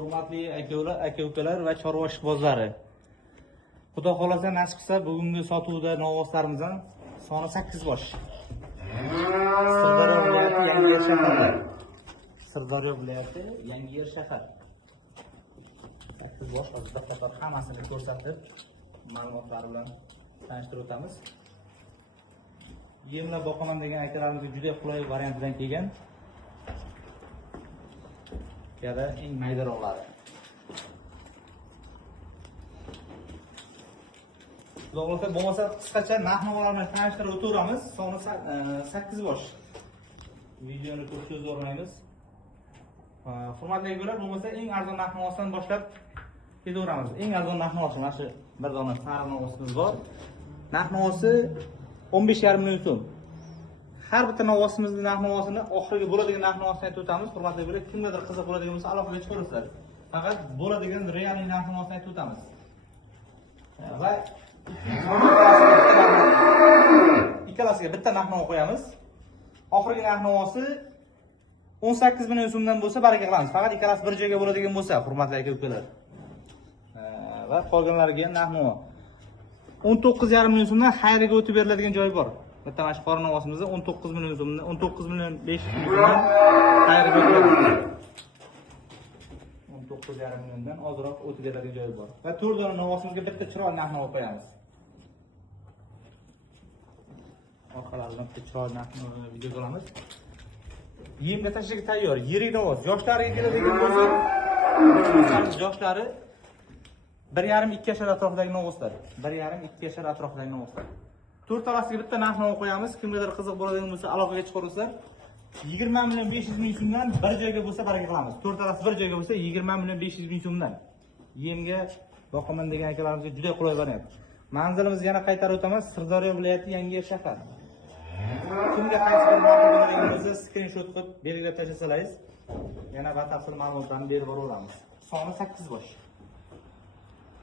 Hurmatli aka-ukalar va chorva ishqibozlari. Xudo xolasa nasib qilsa bugungi sotuvda novvoslarimizni soni 8 bosh. Sirdaryo viloyati Yangiyer shaharda. Sirdaryo viloyati Yangiyer shahar. 8 bosh hozirda qator hammasini ko'rsatib, ma'lumotlar bilan tanishtirib o'tamiz. Yemlab boqaman degan akalarimizga juda qulay variantdan kelgan. Yana eng maydaroqlari. Xudo bo'lmasa qisqacha narx-navolarni tanishtirib o'tamiz. Soni 8 bosh. Videoni ko'p so'z o'rmaymiz. Hurmatli aka-ukalar, bo'lmasa eng arzon narx-navosidan boshlab ketaveramiz. Eng arzon narx-navosi mana shu bir dona sariq navosimiz bor. Narx-navosi 15,5 million so'm. Har bitta navosimizning narx-navosini oxirgi bo'ladigan narx-navosini aytib o'tamiz. Hurmatli aka-ukalar, kimgadir qiziq bo'ladigan bo'lsa aloqaga chiqaverasizlar. Faqat bo'ladigan real narx-navosini aytib o'tamiz. Va ikkalasiga bitta narx-navo qo'yamiz. Oxirgi narx-navosi 18 million so'mdan bo'lsa baraka qilamiz. Faqat ikkalasi bir joyga bo'ladigan bo'lsa, hurmatli aka-ukalar. Va qolganlariga ham narx-navo 19,5 million so'mdan xayriyaga o'tib beriladigan joyi bor. Bitta mana shu qora navosimizda 19 million so'mdan, 19 million 500 ming so'mdan xayriyaga o'tib beriladi. 19,5 milliondan ozroq o'tib beradigan joyi bor. Va 4 dona navosimizga bitta chiroyli narx-navo qo'yamiz. Orqalaridan bitta chiroyli narx-navo video olamiz. Yemga tashlashga tayyor. Yirik navoz. Yoshlariga keladigan bo'lsa, yoshlari 1,5-2 yashar atrofidagi novoslar. 1,5-2 yashar atrofidagi novoslar. 4 talasiga bitta narx-navo qo'yamiz. Kimgadir qiziq bo'ladigan bo'lsa aloqaga chiqaversa, 20 million 500 ming so'mdan bir joyga bo'lsa baraka qilamiz. 4 talasi bir joyga bo'lsa 20 million 500 ming so'mdan. Yemga boqaman degan akalarimizga juda qulay variant. Manzilimizni yana qaytarib o'tamiz. Sirdaryo viloyati Yangiyer shahar. Kimga qaysi bir ma'lumot bo'ladigan bo'lsa, screenshot qilib belgilab tashlasangiz, yana batafsil ma'lumotlarni berib boraveramiz. Soni 8 bosh.